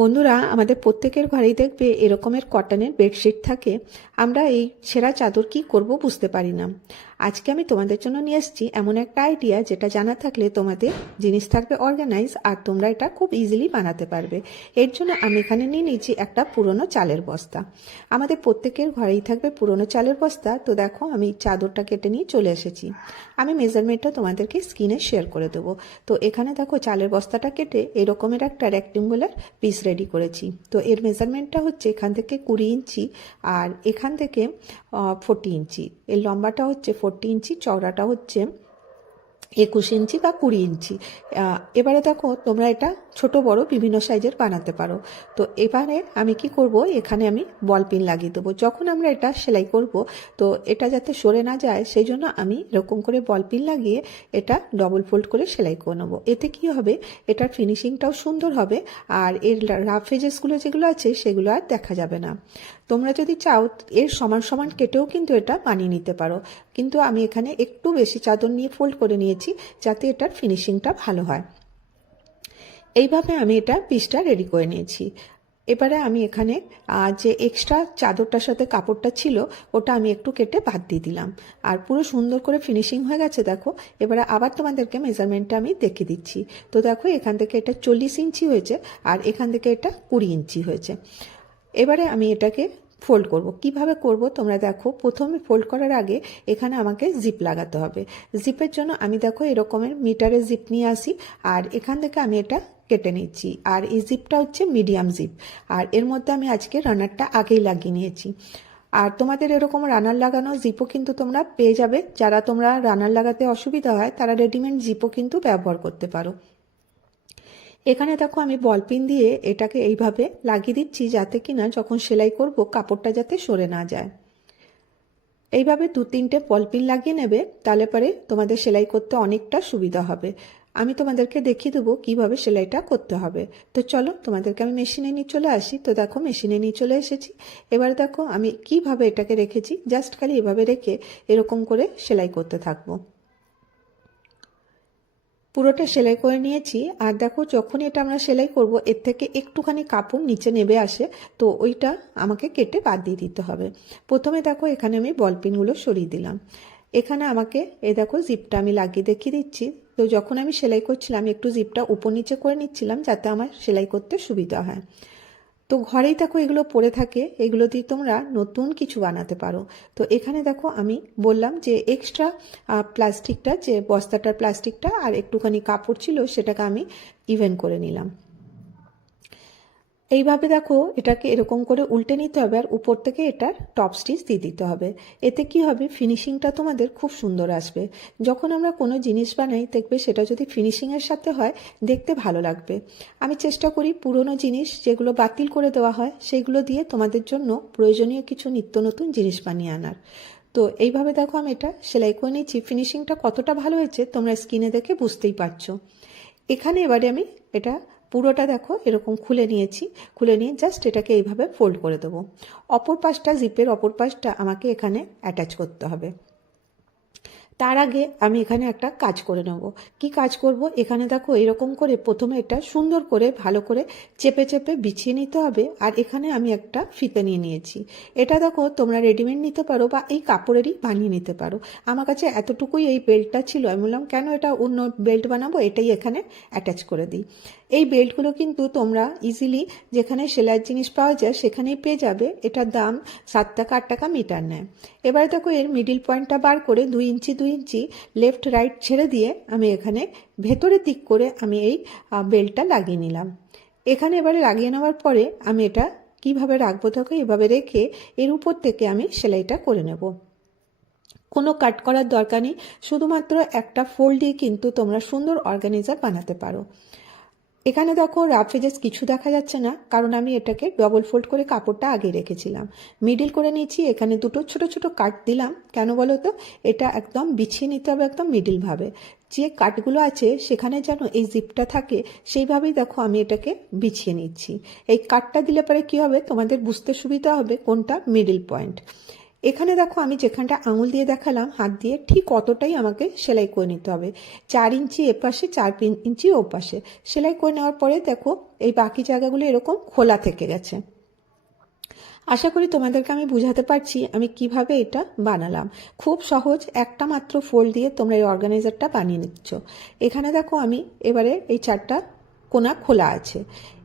বন্ধুরা, আমাদের প্রত্যেকের ঘরেই দেখবে এরকমের কটনের বেডশিট থাকে। আমরা এই সেরা চাদর কি করব বুঝতে পারি না। আজকে আমি তোমাদের জন্য নিয়ে এসেছি এমন একটা আইডিয়া যেটা জানা থাকলে তোমাদের জিনিস থাকবে অর্গানাইজ আর তোমরা এটা খুব ইজিলি বানাতে পারবে। এর জন্য আমি এখানে নিয়ে নিয়েছি একটা পুরনো চালের বস্তা। আমাদের প্রত্যেকের ঘরেই থাকবে পুরনো চালের বস্তা। তো দেখো, আমি চাদরটা কেটে নিয়ে চলে এসেছি। আমি মেজারমেন্টটা তোমাদেরকে স্ক্রিনে শেয়ার করে দেবো। তো এখানে দেখো, চালের বস্তাটা কেটে এরকমের একটা রেক্টেঙ্গুলার পিস রেডি করেছি। তো এর মেজারমেন্টটা হচ্ছে এখান থেকে কুড়ি ইঞ্চি আর এখান থেকে ফোর্টি ইঞ্চি। এর লম্বাটা হচ্ছে ফোর্টি ইঞ্চি, চওড়াটা হচ্ছে একুশ ইঞ্চি বা কুড়ি ইঞ্চি। এবারে দেখো, তোমরা এটা ছোট, বড়, বিভিন্ন সাইজের বানাতে পারো। তো এবারে আমি কি করব, এখানে আমি বল পিন লাগিয়ে দেবো। যখন আমরা এটা সেলাই করব, তো এটা যাতে সরে না যায়, সেই জন্য আমি এরকম করে বল পিন লাগিয়ে এটা ডবল ফোল্ড করে সেলাই করে নেব। এতে কি হবে, এটার ফিনিশিংটাও সুন্দর হবে, আর এর রাফ এজেসগুলো যেগুলো আছে, সেগুলো আর দেখা যাবে না। তোমরা যদি চাও, এর সমান সমান কেটেও কিন্তু এটা বানিয়ে নিতে পারো। কিন্তু আমি এখানে একটু বেশি চাদর নিয়ে ফোল্ড করে নিয়েছি, যাতে এটার ফিনিশিংটা ভালো হয়। এইভাবে আমি এটা পিসটা রেডি করে নিয়েছি। এবারে আমি এখানে যে এক্সট্রা চাদরটার সাথে কাপড়টা ছিল, ওটা আমি একটু কেটে বাদ দিয়ে দিলাম। আর পুরো সুন্দর করে ফিনিশিং হয়ে গেছে, দেখো। এবারে আবার তোমাদেরকে মেজারমেন্টটা আমি দেখিয়ে দিচ্ছি। তো দেখো, এখান থেকে এটা চল্লিশ ইঞ্চি হয়েছে, আর এখান থেকে এটা কুড়ি ইঞ্চি হয়েছে। এবারে আমি এটাকে ফোল্ড করব। কীভাবে করব? তোমরা দেখো, প্রথমে ফোল্ড করার আগে এখানে আমাকে জিপ লাগাতে হবে। জিপের জন্য আমি দেখো এরকমের মিটারের জিপ নিয়ে আসি, আর এখান থেকে আমি এটা কেটে নিচ্ছি। আর এই জিপটা হচ্ছে মিডিয়াম জিপ আর এর মধ্যে আমি আজকে রানারটা আগেই লাগিয়ে নিয়েছি। আর তোমাদের এরকম রানার লাগানো জিপও কিন্তু তোমরা পেয়ে যাবে। যারা তোমরা রানার লাগাতে অসুবিধা হয়, তারা রেডিমেড জিপও কিন্তু ব্যবহার করতে পারো। এখানে দেখো আমি বল পিন দিয়ে এটাকে এইভাবে লাগিয়ে দিচ্ছি যাতে কিনা যখন সেলাই করব কাপড়টা যাতে সরে না যায়। এইভাবে দু তিনটে বল পিন লাগিয়ে নেবে, তাহলে পরে তোমাদের সেলাই করতে অনেকটা সুবিধা হবে। আমি তোমাদেরকে দেখিয়ে দেবো কীভাবে সেলাইটা করতে হবে। তো চলো, তোমাদেরকে আমি মেশিনে নিয়ে চলে আসি। তো দেখো, মেশিনে নিয়ে চলে এসেছি। এবার দেখো আমি কীভাবে এটাকে রেখেছি, জাস্ট খালি এভাবে রেখে এরকম করে সেলাই করতে থাকব। পুরোটা সেলাই করে নিয়েছি। আর দেখো যখনই এটা আমরা সেলাই করব, এর থেকে একটুখানি কাপড় নিচে নেবে আসে, তো ওইটা আমাকে কেটে বাদ দিয়ে দিতে হবে। প্রথমে দেখো এখানে আমি বলপিনগুলো সরিয়ে দিলাম। এখানে আমাকে এ দেখো জিপটা আমি লাগিয়ে দেখিয়ে দিচ্ছি। তো যখন আমি সেলাই করছিলাম, একটু জিপটা উপর নিচে করে নিচ্ছিলাম যাতে আমার সেলাই করতে সুবিধা হয়। তো ঘরেই দেখো এগুলো পড়ে থাকে, এগুলো দিয়ে তোমরা নতুন কিছু বানাতে পারো। তো এখানে দেখো আমি বললাম যে এক্সট্রা প্লাস্টিকটা যে বস্তাটার প্লাস্টিকটা আর একটুখানি কাপড় ছিল সেটাকে আমি ইভেন করে নিলাম। এইভাবে দেখো, এটাকে এরকম করে উল্টে নিতে হবে আর উপর থেকে এটার টপ স্টিচ দিয়ে দিতে হবে। এতে কি হবে? ফিনিশিংটা তোমাদের খুব সুন্দর আসবে। যখন আমরা কোনো জিনিস বানাই, দেখবে সেটা যদি ফিনিশিংয়ের সাথে হয়, দেখতে ভালো লাগবে। আমি চেষ্টা করি পুরনো জিনিস যেগুলো বাতিল করে দেওয়া হয়, সেগুলো দিয়ে তোমাদের জন্য প্রয়োজনীয় কিছু নিত্য নতুন জিনিস বানিয়ে আনার। তো এইভাবে দেখো আমি এটা সেলাই করে নিচ্ছি ফিনিশিংটা কতটা ভালো হয়েছে, তোমরা স্কিনে দেখে বুঝতেই পারছ। এখানে এবারে আমি এটা পুরোটা দেখো এরকম খুলে নিয়েছি। খুলে নিয়ে জাস্ট এটাকে এইভাবে ফোল্ড করে দেবো। অপর পাশটা জিপের অপর পাশটা আমাকে এখানে অ্যাটাচ করতে হবে। তার আগে আমি এখানে একটা কাজ করে নেব। কি কাজ করব? এখানে দেখো এরকম করে প্রথমে এটা সুন্দর করে, ভালো করে চেপে চেপে বিছিয়ে নিতে হবে। আর এখানে আমি একটা ফিতে নিয়ে নিয়েছি। এটা দেখো তোমরা রেডিমেড নিতে পারো বা এই কাপড়েরই বানিয়ে নিতে পারো। আমার কাছে এতটুকুই এই বেল্টটা ছিল। আমি বললাম, কেন এটা অন্য বেল্ট বানাবো? এটাই এখানে অ্যাটাচ করে দিই। এই বেল্টগুলো কিন্তু তোমরা ইজিলি যেখানে সেলাইয়ের জিনিস পাওয়া যায় সেখানেই পেয়ে যাবে। এটার দাম সাত টাকা, আট টাকা মিটার নেয়। এবারে দেখো এর মিডিল পয়েন্টটা বার করে দুই ইঞ্চি দুই ইঞ্চি লেফট রাইট ছেড়ে দিয়ে আমি এখানে ভেতরের দিক করে আমি এই বেল্টটা লাগিয়ে নিলাম। এখানে এবারে লাগিয়ে নেওয়ার পরে আমি এটা কীভাবে রাখব দেখো, এভাবে রেখে এর উপর থেকে আমি সেলাইটা করে নেব। কোনো কাট করার দরকার নেই, শুধুমাত্র একটা ফোল্ড দিয়ে কিন্তু তোমরা সুন্দর অর্গানাইজার বানাতে পারো। এখানে দেখো রাফ এজেস কিছু দেখা যাচ্ছে না, কারণ আমি এটাকে ডবল ফোল্ড করে কাপড়টা আগে রেখেছিলাম। মিডিল করে নিয়েছি, এখানে দুটো ছোট ছোট কাট দিলাম। কেন বলো তো? এটা একদম বিছিয়ে নিতে হবে একদম মিডিলভাবে যে কাটগুলো আছে, সেখানে যেন এই জিপটা থাকে, সেইভাবেই দেখো আমি এটাকে বিছিয়ে নিচ্ছি। এই কাটটা দিলে পরে কি হবে? তোমাদের বুঝতে সুবিধা হবে কোনটা? মিডিল পয়েন্ট এখানে দেখো আমি যেখানটা আঙুল দিয়ে দেখালাম, হাত দিয়ে ঠিক অতটাই আমাকে সেলাই করে নিতে হবে। চার ইঞ্চি এপাশে, চার ইঞ্চি ওপাশে। সেলাই করে নেওয়ার পরে দেখো, এই বাকি জায়গাগুলো এরকম খোলা থেকে গেছে। আশা করি তোমাদেরকে আমি বুঝাতে পারছি আমি কীভাবে এটা বানালাম। খুব সহজ, একটা মাত্র ফোল্ড দিয়ে তোমরা এই অর্গানাইজারটা বানিয়ে নিচ্ছ। এখানে দেখো আমি এবারে এই চারটা কোনা খোলা আছে।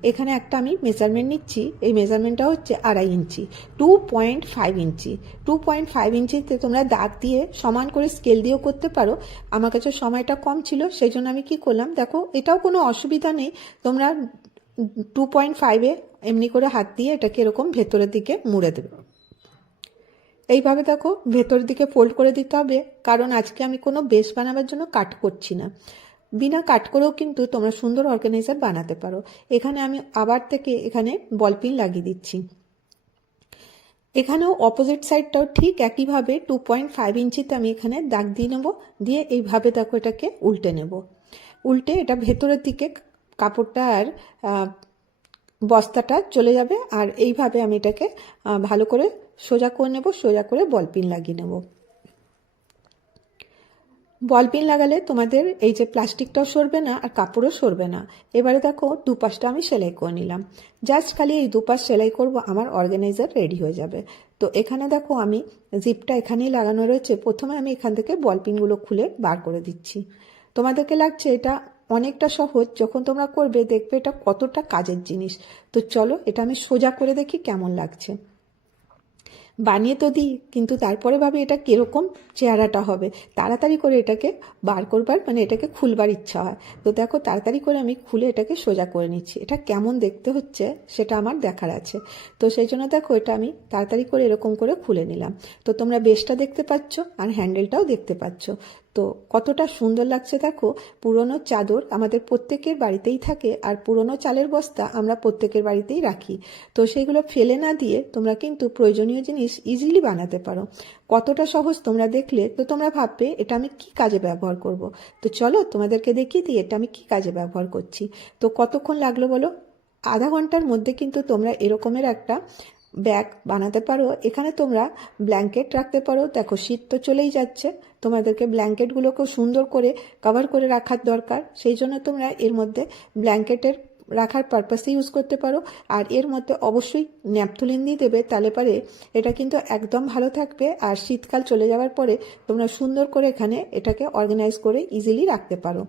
এখানে একটা আমি মেজারমেন্ট নিচ্ছি। এই মেজারমেন্টটা হচ্ছে আড়াই ইঞ্চি টু পয়েন্ট ফাইভ ইঞ্চি। টু পয়েন্ট ফাইভ ইঞ্চিতে তোমরা দাগ দিয়ে সমান করে স্কেল দিয়েও করতে পারো। আমার কাছে সময়টা কম ছিল সেই জন্য আমি কি করলাম, দেখো, এটাও কোনো অসুবিধা নেই। তোমরা টু পয়েন্ট ফাইভে এমনি করে হাত দিয়ে এটাকে এরকম ভেতরের দিকে মুড়ে দেবে। এইভাবে দেখো, ভেতরের দিকে ফোল্ড করে দিতে হবে। কারণ আজকে আমি কোনো বেস বানাবার জন্য কাট করছি না। বিনা কাট করেও কিন্তু তোমরা সুন্দর অর্গানাইজার বানাতে পারো। এখানে আমি আবার থেকে এখানে বল পিন লাগিয়ে দিচ্ছি। এখানেও অপোজিট সাইডটাও ঠিক একইভাবে টু পয়েন্ট ফাইভ ইঞ্চিতে আমি এখানে দাগ দিয়ে নেব, দিয়ে এইভাবে দেখো এটাকে উল্টে নেব। উল্টে এটা ভেতরের দিকে কাপড়টা আর বস্তাটা চলে যাবে, আর এইভাবে আমি এটাকে ভালো করে সোজা করে নেব, সোজা করে বল পিন লাগিয়ে নেব। বল পিন লাগালে তোমাদের এই যে প্লাস্টিকটাও সরবে না আর কাপড়ও সরবে না। এবারে দেখো দুপাশটা আমি সেলাই করে নিলাম। জাস্ট খালি এই দুপাশ সেলাই করব, আমার অর্গানাইজার রেডি হয়ে যাবে। তো এখানে দেখো আমি জিপটা এখানেই লাগানো রয়েছে। প্রথমে আমি এখান থেকে বল পিনগুলো খুলে বার করে দিচ্ছি। তোমাদেরকে লাগছে এটা অনেকটা সহজ। যখন তোমরা করবে, দেখবে এটা কতটা কাজের জিনিস। তো চলো এটা আমি সোজা করে দেখি কেমন লাগছে। বানিয়ে তো দিই, কিন্তু তারপরে ভাবে এটা কীরকম চেহারাটা হবে। তাড়াতাড়ি করে এটাকে বার করবার মানে এটাকে খুলবার ইচ্ছা হয়। তো দেখো, তাড়াতাড়ি করে আমি খুলে এটাকে সোজা করে নিচ্ছি। এটা কেমন দেখতে হচ্ছে সেটা আমার দেখার আছে। তো সেই জন্য দেখো, এটা আমি তাড়াতাড়ি করে এরকম করে খুলে নিলাম। তো তোমরা বেশটা দেখতে পাচ্ছ আর হ্যান্ডেলটাও দেখতে পাচ্ছ। তো কতটা সুন্দর লাগছে দেখো। পুরনো চাদর আমাদের প্রত্যেকের বাড়িতেই থাকে আর পুরনো চালের বস্তা আমরা প্রত্যেকের বাড়িতেই রাখি। তো সেগুলো ফেলে না দিয়ে তোমরা কিন্তু প্রয়োজনীয় জিনিস ইজিলি বানাতে পারো। কতটা সহজ তোমরা দেখলে, তো তোমরা ভাববে, এটা আমি কি কাজে ব্যবহার করব? তো চলো তোমাদেরকে দেখিয়ে দিই, এটা আমি কি কাজে ব্যবহার করছি? তো কতক্ষণ লাগল বলো? আধা ঘণ্টার মধ্যে কিন্তু তোমরা এরকমের একটা ব্যাগ বানাতে পারো। এখানে তোমরা ব্ল্যাঙ্কেট রাখতে পারো। দেখো, শীত তো চলেই যাচ্ছে। তোমাদেরকে ব্ল্যাঙ্কেটগুলোকেও সুন্দর করে কভার করে রাখার দরকার। সেই জন্য তোমরা এর মধ্যে ব্ল্যাঙ্কেটের রাখার পারপাসে ইউজ করতে পারো। আর এর মধ্যে অবশ্যই ন্যাপথলিন দিয়ে দেবে, তাহলে পারে এটা কিন্তু একদম ভালো থাকবে। আর শীতকাল চলে যাওয়ার পরে তোমরা সুন্দর করে এখানে এটাকে অর্গানাইজ করে ইজিলি রাখতে পারো।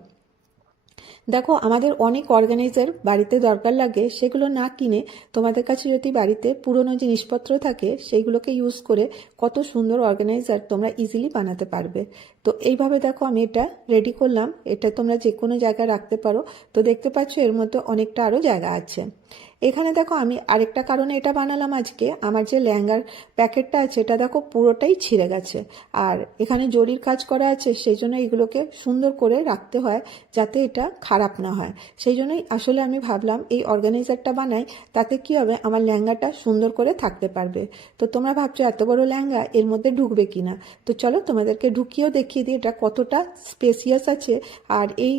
দেখো, আমাদের অনেক অর্গানাইজার বাড়িতে দরকার লাগে, সেগুলো না কিনে তোমাদের কাছে যদি বাড়িতে পুরনো জিনিসপত্র থাকে সেইগুলোকে ইউজ করে কত সুন্দর অর্গানাইজার তোমরা ইজিলি বানাতে পারবে। তো এইভাবে দেখো, আমি এটা রেডি করলাম। এটা তোমরা যে কোনো জায়গায় রাখতে পারো। তো দেখতে পাচ্ছ, এর মধ্যে অনেকটা আরও জায়গা আছে। এখানে দেখো আমি আরেকটা কারণে এটা বানালাম আজকে। আমার যে লেহেঙ্গার প্যাকেটটা আছে, এটা দেখো পুরোটাই ছিঁড়ে গেছে। আর এখানে জরির কাজ করা আছে, সেই জন্য এগুলোকে সুন্দর করে রাখতে হয় যাতে এটা খারাপ না হয়। সেই জন্যই আসলে আমি ভাবলাম এই অর্গানাইজারটা বানাই, তাতে কি হবে, আমার লেহেঙ্গাটা সুন্দর করে থাকতে পারবে। তো তোমরা ভাবছ এত বড় লেহেঙ্গা, এর মধ্যে ঢুকবে কিনা? তো চলো তোমাদেরকে ঢুকিয়েও দেখিয়ে দিই এটা কতটা স্পেসিয়াস আছে। আর এই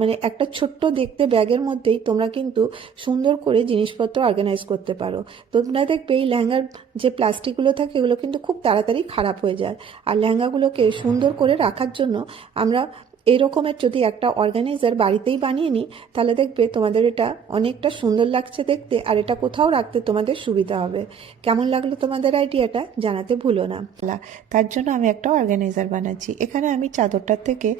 মানে একটা ছোট্ট দেখতে ব্যাগের মধ্যেই তোমরা কিন্তু সুন্দর করে জিনিসপত্র অর্গানাইজ করতে পারো। তো তোমরা দেখবে এই লেহেঙ্গার যে প্লাস্টিকগুলো থাকে, এগুলো কিন্তু খুব তাড়াতাড়ি খারাপ হয়ে যায়। আর লেহেঙ্গাগুলোকে সুন্দর করে রাখার জন্য আমরা এই রকমের যদি একটা অর্গানাইজার বাড়িতেই বানিয়ে নিই, তাহলে দেখবে তোমাদের এটা অনেকটা সুন্দর লাগছে দেখতে আর এটা কোথাও রাখতে তোমাদের সুবিধা হবে। কেমন লাগল তোমাদের আইডিয়াটা জানাতে ভুলো না। তার জন্য আমি একটা অর্গানাইজার বানাচ্ছি। এখানে আমি চাদরটার থেকে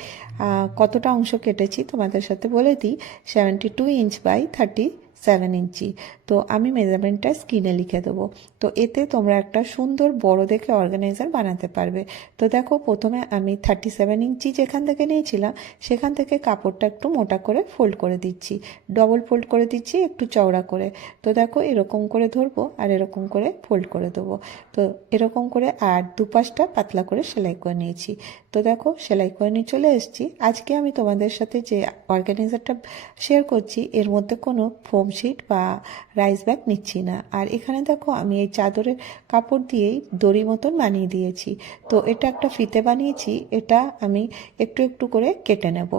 কতটা অংশ কেটেছি তোমাদের সাথে বলে দিই। Seventy two inch by thirty seven ইঞ্চি। তো আমি মেজারমেন্টটা স্ক্রিনে লিখে দেবো। তো এতে তোমরা একটা সুন্দর বড় দেখে অর্গানাইজার বানাতে পারবে। তো দেখো, প্রথমে আমি থার্টি সেভেন ইঞ্চি যেখান থেকে নিয়েছিলাম, সেখান থেকে কাপড়টা একটু মোটা করে ফোল্ড করে দিচ্ছি। ডবল ফোল্ড করে দিচ্ছি, একটু চওড়া করে। তো দেখো, এরকম করে ধরবো আর এরকম করে ফোল্ড করে দেবো। তো এরকম করে আর দুপাশটা পাতলা করে সেলাই করে নিয়েছি। তো দেখো, সেলাই করে নিয়ে চলে এসেছি। আজকে আমি তোমাদের সাথে যে অর্গানাইজারটা শেয়ার করছি, এর মধ্যে কোনো ফোম শিট বা রাইস ব্যাগ নিচ্ছি না। আর এখানে দেখো, আমি এই চাদরের কাপড় দিয়েই দড়ি মতন বানিয়ে দিয়েছি। তো এটা একটা ফিতে বানিয়েছি, এটা আমি একটু একটু করে কেটে নেব।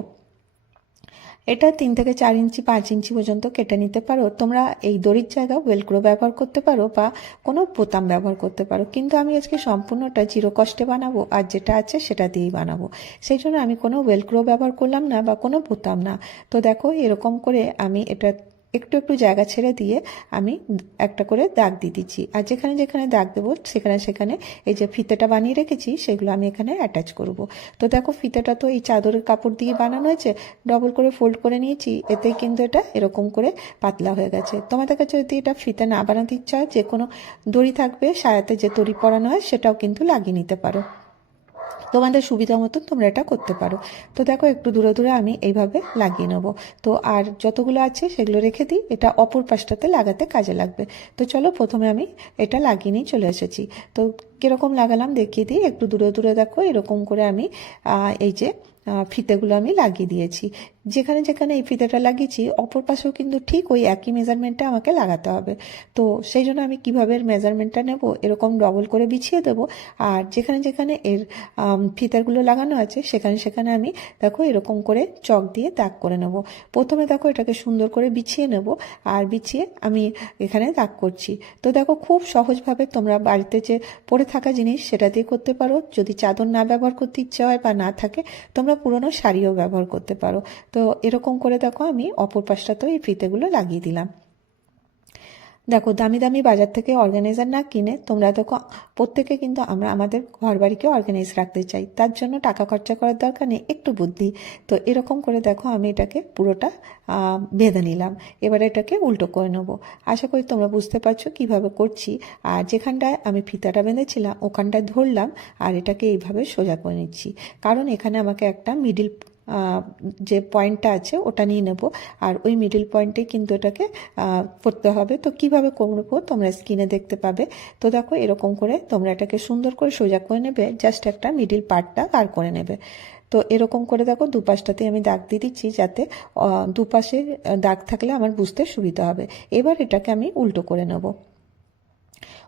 এটা তিন থেকে চার ইঞ্চি, পাঁচ ইঞ্চি পর্যন্ত কেটে নিতে পারো। তোমরা এই দড়ির জায়গা ওয়েলক্রো ব্যবহার করতে পারো বা কোনো বোতাম ব্যবহার করতে পারো। কিন্তু আমি আজকে সম্পূর্ণটা জিরো কষ্টে বানাবো আর যেটা আছে সেটা দিয়েই বানাবো। সেই জন্য আমি কোনো ওয়েলক্রো ব্যবহার করলাম না বা কোনো বোতাম না। তো দেখো, এরকম করে আমি এটা একটু একটু জায়গা ছেড়ে দিয়ে আমি একটা করে দাগ দিয়ে দিচ্ছি। আর যেখানে যেখানে দাগ দেবো, সেখানে সেখানে এই যে ফিতেটা বানিয়ে রেখেছি, সেগুলো আমি এখানে অ্যাটাচ করব। তো দেখো ফিতেটা তো এই চাদরের কাপড় দিয়ে বানানো হয়েছে ডবল করে ফোল্ড করে নিয়েছি এতেই কিন্তু এটা এরকম করে পাতলা হয়ে গেছে। তোমাদের কাছে যদি এটা ফিতে না বানাতে ইচ্ছা হয় যে কোনো দড়ি থাকবে সায়াতে যে দড়ি পরানো হয়, সেটাও কিন্তু লাগিয়ে নিতে পারো। তোমাদের সুবিধা মতন তোমরা এটা করতে পারো। তো দেখো, একটু দূরে দূরে আমি এইভাবে লাগিয়ে নেব। তো আর যতগুলো আছে সেগুলো রেখে দিই, এটা অপর পাশটাতে লাগাতে কাজে লাগবে। তো চলো, প্রথমে আমি এটা লাগিয়ে নিয়ে চলে এসেছি। তো কীরকম লাগালাম দেখিয়ে দিই, একটু দূরে দূরে দেখো, এরকম করে আমি এই যে ফিতেগুলো আমি লাগিয়ে দিয়েছি। যেখানে যেখানে এই ফিতেটা লাগিয়েছি, অপর পাশেও কিন্তু ঠিক ওই একই মেজারমেন্টটা আমাকে লাগাতে হবে। তো সেই জন্য আমি কীভাবে মেজারমেন্টটা নেব, এরকম ডবল করে বিছিয়ে দেব, আর যেখানে যেখানে এর ফিতারগুলো লাগানো আছে, সেখানে সেখানে আমি দেখো এরকম করে চক দিয়ে দাগ করে নেব। প্রথমে দেখো এটাকে সুন্দর করে বিছিয়ে নেব, আর বিছিয়ে আমি এখানে দাগ করছি। তো দেখো খুব সহজভাবে তোমরা বাড়িতে যে পড়ে থাকা জিনিস, সেটা দিয়ে করতে পারো। যদি চাদর না ব্যবহার করতে ইচ্ছে হয় বা না থাকে, তোমরা পুরনো শাড়িও ব্যবহার করতে পারো। তো এরকম করে দেখো, আমি অপর পাশটাতেও এই ফিতেগুলো লাগিয়ে দিলাম। দেখো, দামি দামি বাজার থেকে অর্গানাইজার না কিনে তোমরা দেখো, প্রত্যেকে কিন্তু আমরা আমাদের ঘর বাড়িকে অর্গানাইজ রাখতে চাই। তার জন্য টাকা খরচা করার দরকার নেই, একটু বুদ্ধি। তো এরকম করে দেখো, আমি এটাকে পুরোটা বেঁধে নিলাম। এবারে এটাকে উল্টো করে নেব। আশা করি তোমরা বুঝতে পারছ কীভাবে করছি। আর যেখানটায় আমি ফিতাটা বেঁধেছিলাম, ওখানটায় ধরলাম, আর এটাকে এইভাবে সোজা করে নিচ্ছি। কারণ এখানে আমাকে একটা মিডিল যে পয়েন্টটা আছে ওটা নিয়ে নেব। আর ওই মিডিল পয়েন্টে কিন্তু আহ, করতে হবে। তো কীভাবে করব তোমরা স্ক্রিনে দেখতে পাবে। তো দেখো এরকম করে তোমরা এটাকে সুন্দর করে সোজা করে নেবে। জাস্ট একটা মিডিল পার্টটা আর করে নেবে। তো এরকম করে দেখো দুপাশটাতে আমি দাগ দিয়ে দিচ্ছি যাতে দুপাশে দাগ থাকলে আমার বুঝতে সুবিধা হবে। এবার এটাকে আমি উল্টো করে নেব।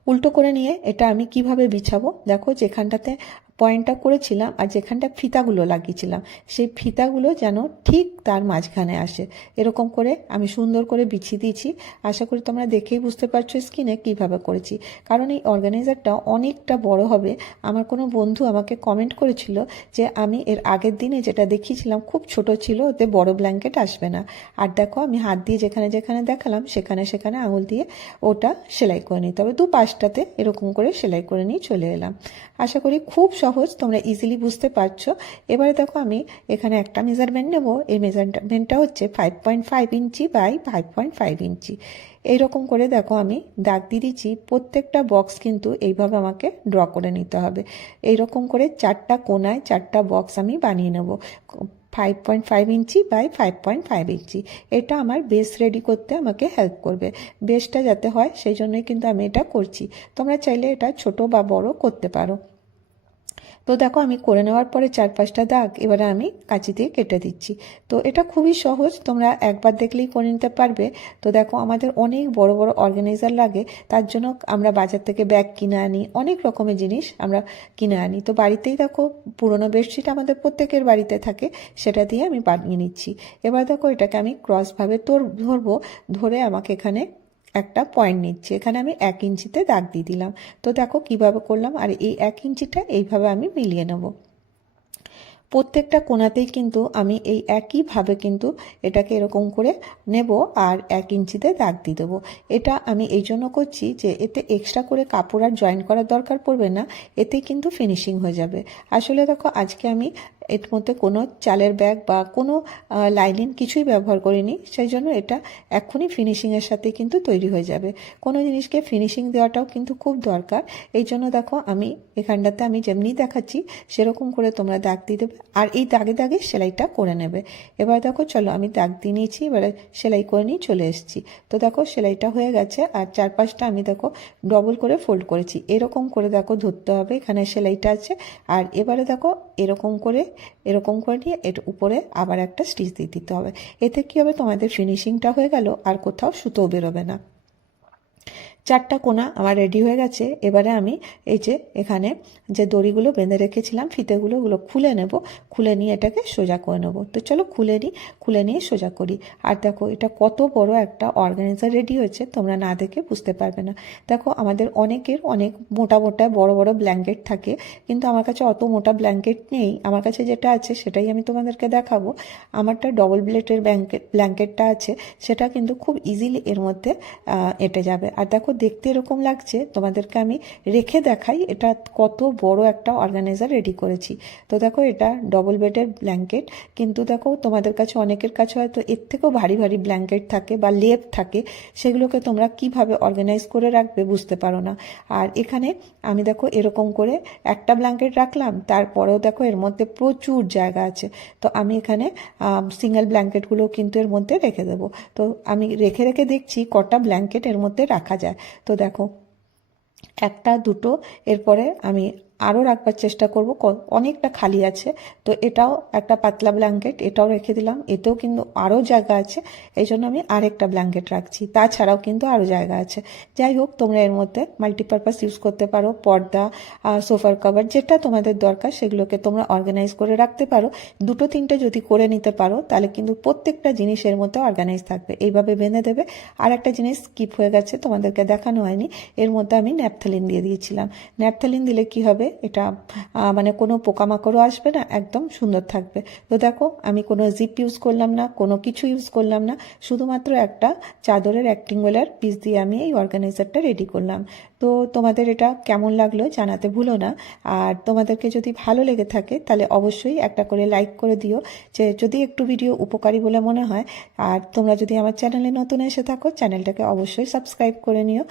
উল্টো করে নিয়ে এটা আমি কীভাবে বিছাবো? দেখো যেখানটাতে পয়েন্টটা করেছিলাম আর যেখানটা ফিতাগুলো লাগিয়েছিলাম, সেই ফিতাগুলো যেন ঠিক তার মাঝখানে আসে। এরকম করে আমি সুন্দর করে বিছিয়ে দিয়েছি। আশা করি তোমরা দেখেই বুঝতে পারছ স্কিনে কীভাবে করেছি। কারণ এই অর্গানাইজারটা অনেকটা বড় হবে। আমার কোনো বন্ধু আমাকে কমেন্ট করেছিল যে, আমি এর আগের দিনে যেটা দেখিয়েছিলাম খুব ছোট ছিল, ওতে বড় ব্ল্যাঙ্কেট আসবে না। আর দেখো, আমি হাত দিয়ে যেখানে যেখানে দেখালাম, সেখানে সেখানে আঙুল দিয়ে ওটা সেলাই করে নিতে হবে দু পাশটাতে এরকম করে সেলাই করে নিয়ে চলে এলাম। আশা করি খুব সহজ, তোমরা ইজিলি বুঝতে পারছ। এবারে দেখো আমি এখানে একটা মেজারমেন্ট নেব। এই মেজারমেন্টটা হচ্ছে five point five inch by five point five ইঞ্চি। এইরকম করে দেখো আমি দাগ দিয়ে দিচ্ছি। প্রত্যেকটা বক্স কিন্তু এইভাবে আমাকে ড্র করে নিতে হবে। এইরকম করে চারটা কোনায় চারটা বক্স আমি বানিয়ে নেব। Five point five inch by five point five ইঞ্চি। এটা আমার বেস রেডি করতে আমাকে হেল্প করবে। বেসটা যাতে হয়, সেই জন্যই কিন্তু আমি এটা করছি। তোমরা চাইলে এটা ছোট বা বড় করতে পারো। তো দেখো আমি করে নেওয়ার পরে চার পাঁচটা দাগ এবারে আমি কাঁচি দিয়ে কেটে দিচ্ছি। তো এটা খুবই সহজ, তোমরা একবার দেখলেই করে নিতে পারবে। তো দেখো আমাদের অনেক বড় বড় অর্গানাইজার লাগে, তার জন্য আমরা বাজার থেকে ব্যাগ কিনে আনি, অনেক রকমের জিনিস আমরা কিনে আনি। তো বাড়িতেই দেখো পুরোনো বেডশিট আমাদের প্রত্যেকের বাড়িতে থাকে, সেটা দিয়ে আমি বানিয়ে নিচ্ছি। এবার দেখো এটাকে আমি ক্রসভাবে তোর, ধরবো, ধরে আমাকে এখানে একটা পয়েন্ট নিচ্ছি। এখানে আমি এক ইঞ্চিতে দাগ দিয়ে দিলাম। তো দেখো কীভাবে করলাম? আর এই এক ইঞ্চিটা এইভাবে আমি মিলিয়ে নেব। প্রত্যেকটা কোণাতেই কিন্তু আমি এই একইভাবে কিন্তু এটাকে এরকম করে নেব আর এক ইঞ্চিতে দাগ দিয়ে দেবো। এটা আমি এই জন্য করছি যে এতে এক্সট্রা করে কাপড় আর জয়েন করার দরকার পড়বে না। এতে কিন্তু ফিনিশিং হয়ে যাবে। আসলে দেখো আজকে আমি এর মধ্যে কোনো চালের ব্যাগ বা কোনো লাইনিং কিছুই ব্যবহার করিনি। সেই জন্য এটা এক্ষুনি ফিনিশিংয়ের সাথে কিন্তু তৈরি হয়ে যাবে। কোনো জিনিসকে ফিনিশিং দেওয়াটাও কিন্তু খুব দরকার। এই জন্য দেখো আমি এখানটাতে আমি যেমনি দেখাচ্ছি, সেরকম করে তোমরা দাগ দিয়ে দেবে আর এই দাগে দাগে সেলাইটা করে নেবে। এবার দেখো চলো আমি দাগ দিয়ে নিয়েছি, এবারে সেলাই করে নিয়ে চলে এসেছি। তো দেখো সেলাইটা হয়ে গেছে আর চারপাশটা আমি দেখো ডবল করে ফোল্ড করেছি। এরকম করে দেখো ধরতে হবে, এখানে সেলাইটা আছে। আর এবারে দেখো এরকম করে এরকম করে নিয়ে এর উপরে আবার একটা স্টিচ দিয়ে দিতে হবে। এতে কী হবে? তোমাদের ফিনিশিংটা হয়ে গেল আর কোথাও সুতোও বেরোবে না। চারটা কোনা আমার রেডি হয়ে গেছে। এবারে আমি এই যে এখানে যে দড়িগুলো বেঁধে রেখেছিলাম, ফিতেগুলো ওগুলো খুলে নেব। খুলে নিয়ে এটাকে সোজা করে নেব। তো চলো খুলে নিই খুলে নিয়ে সোজা করি। আর দেখো, এটা কত বড় একটা অর্গানাইজার রেডি হয়েছে, তোমরা না দেখে বুঝতে পারবে না। দেখো, আমাদের অনেকের অনেক মোটা মোটা বড় বড় ব্ল্যাঙ্কেট থাকে, কিন্তু আমার কাছে অত মোটা ব্ল্যাঙ্কেট নেই। আমার কাছে যেটা আছে, সেটাই আমি তোমাদেরকে দেখাবো। আমারটা ডবল ব্লেটের ব্ল্যাঙ্কেট ব্ল্যাঙ্কেটটা আছে, সেটা কিন্তু খুব ইজিলি এর মধ্যে এঁটে যাবে। আর দেখো দেখতে এরকম লাগছে, তোমাদেরকে আমি রেখে দেখাই এটা কত বড় একটা অর্গানাইজার রেডি করেছি। তো দেখো এটা ডবল বেডের ব্ল্যাঙ্কেট কিন্তু দেখো তোমাদের কাছে অনেকের কাছে হয়তো এর থেকেও ভারী ভারী ব্ল্যাঙ্কেট থাকে বা লেপ থাকে, সেগুলোকে তোমরা কীভাবে অর্গানাইজ করে রাখবে বুঝতে পারো না। আর এখানে আমি দেখো এরকম করে একটা ব্ল্যাঙ্কেট রাখলাম, তারপরেও দেখো এর মধ্যে প্রচুর জায়গা আছে। তো আমি এখানে সিঙ্গেল ব্ল্যাঙ্কেটগুলো কিন্তু এর মধ্যে রেখে দেবো। তো আমি রেখে রেখে দেখছি কটা ব্ল্যাঙ্কেট এর মধ্যে রাখা যায়। তো দেখো একটা দুটো এরপরে আমি আরও রাখবার চেষ্টা করব। অনেকটা খালি আছে। তো এটাও একটা পাতলা ব্ল্যাঙ্কেট এটাও রেখে দিলাম। এতেও কিন্তু আরও জায়গা আছে। এই জন্য আমি আরেকটা ব্ল্যাঙ্কেট রাখছি। তাছাড়াও কিন্তু আরও জায়গা আছে। যাই হোক, তোমরা এর মধ্যে মাল্টিপারপাস ইউজ করতে পারো। পর্দা সোফার কভার যেটা তোমাদের দরকার, সেগুলোকে তোমরা অর্গানাইজ করে রাখতে পারো। দুটো, তিনটে যদি করে নিতে পারো, তাহলে কিন্তু প্রত্যেকটা জিনিস এর মধ্যে অর্গানাইজ থাকবে। এইভাবে বেঁধে দেবে। আর একটা জিনিস স্কিপ হয়ে গেছে, তোমাদেরকে দেখানো হয়নি। এর মধ্যে আমি ন্যাপথালিন দিয়ে দিয়েছিলাম। ন্যাপথালিন দিলে কি হবে? এটা মানে কোনো পোকামাকড়ও আসবে না, একদম সুন্দর থাকবে। তো দেখো, আমি কোনো জিপ ইউজ করলাম না, কোনো কিছু ইউজ করলাম না, শুধুমাত্র একটা চাদরের অ্যাক্টিংওয়েলার পিস দিয়ে আমি এই অর্গানাইজারটা রেডি করলাম। তো তোমাদের এটা কেমন লাগল জানাতে ভুলো না, আর তোমাদেরকে যদি ভালো লেগে থাকে তাহলে অবশ্যই একটা করে লাইক করে দিও, যে যদি একটু ভিডিও উপকারী বলে মনে হয়, আর তোমরা যদি আমার চ্যানেলে নতুন এসে থাকো চ্যানেলটাকে অবশ্যই সাবস্ক্রাইব করে নিও।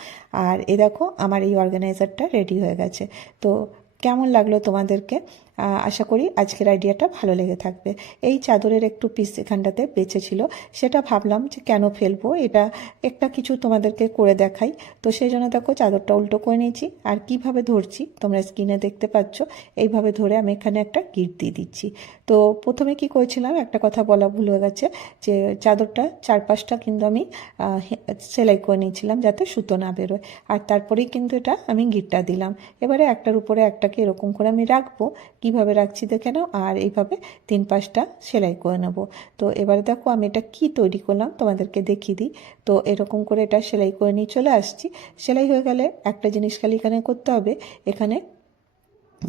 আর এ দেখো, আমার এই অর্গানাইজারটা রেডি হয়ে গেছে। তো কেমন লাগল তোমাদেরকে আহ, আশা করি আজকের আইডিয়াটা ভালো লেগে থাকবে। এই চাদরের একটু পিস এখানটাতে বেঁচে ছিল, সেটা ভাবলাম যে কেন ফেলব? এটা একটা কিছু তোমাদেরকে করে দেখাই। তো সেই জন্য দেখো চাদরটা উল্টো করে নিয়েছি, আর কীভাবে ধরছি তোমরা স্ক্রিনে দেখতে পাচ্ছ, এইভাবে ধরে আমি এখানে একটা গিট দিয়ে দিচ্ছি। তো প্রথমে কি করেছিলাম, একটা কথা বলা ভুল হয়ে গেছে, যে চাদরটা চারপাশটা কিন্তু আমি সেলাই করে নিয়েছিলাম যাতে সুতো না বেরোয়। আর তারপরেই কিন্তু এটা আমি গিটটা দিলাম। এবারে একটার উপরে একটাকে এরকম করে আমি রাখব কীভাবে রাখছি দেখে নাও, আর এইভাবে তিন পাঁচটা সেলাই করে নেব। তো এবারে দেখো আমি এটা কি তৈরি করলাম তোমাদেরকে দেখিয়ে দিই। তো এরকম করে এটা সেলাই করে নিয়ে চলে আসছি। সেলাই হয়ে গেলে একটা জিনিস খালি এখানে করতে হবে, এখানে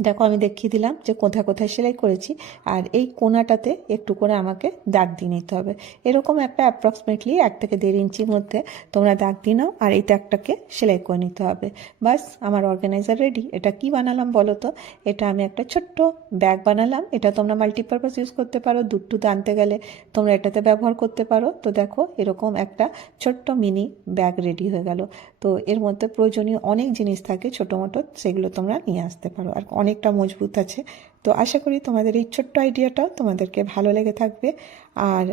দেখো, আমি দেখিয়ে দিলাম যে কোথায় কোথায় সেলাই করেছি, আর এই কোনাটাতে একটু করে আমাকে দাগ দিয়ে নিতে হবে। এরকম একটা অ্যাপ্রক্সিমেটলি এক থেকে দেড় ইঞ্চির মধ্যে তোমরা দাগ দিয়ে নাও, আর এই দাগটাকে সেলাই করে নিতে হবে। বাস, আমার অর্গানাইজার রেডি এটা কি বানালাম বলো তো? এটা আমি একটা ছোট্ট ব্যাগ বানালাম। এটা তোমরা মাল্টিপারপাস ইউজ করতে পারো দুধ টুধ আনতে গেলে তোমরা এটাতে ব্যবহার করতে পারো। তো দেখো, এরকম একটা ছোট্ট মিনি ব্যাগ রেডি হয়ে গেল। তো এর মধ্যে প্রয়োজনীয় অনেক জিনিস থাকে, ছোটো মোটো, সেগুলো তোমরা নিয়ে আসতে পারো। আর অনেকটা মজবুত আছে। তো আশা করি তোমাদের এই ছোট্ট আইডিয়াটা তোমাদেরকে ভালো লেগে থাকবে। আর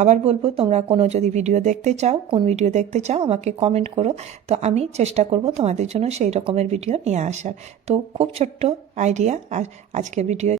আবার বলব, তোমরা কোনো যদি ভিডিও দেখতে চাও, কোন ভিডিও দেখতে চাও, আমাকে কমেন্ট করো। তো আমি চেষ্টা করব তোমাদের জন্য সেই রকমের ভিডিও নিয়ে আসার। তো খুব ছোট্ট আইডিয়া আর আজকে ভিডিও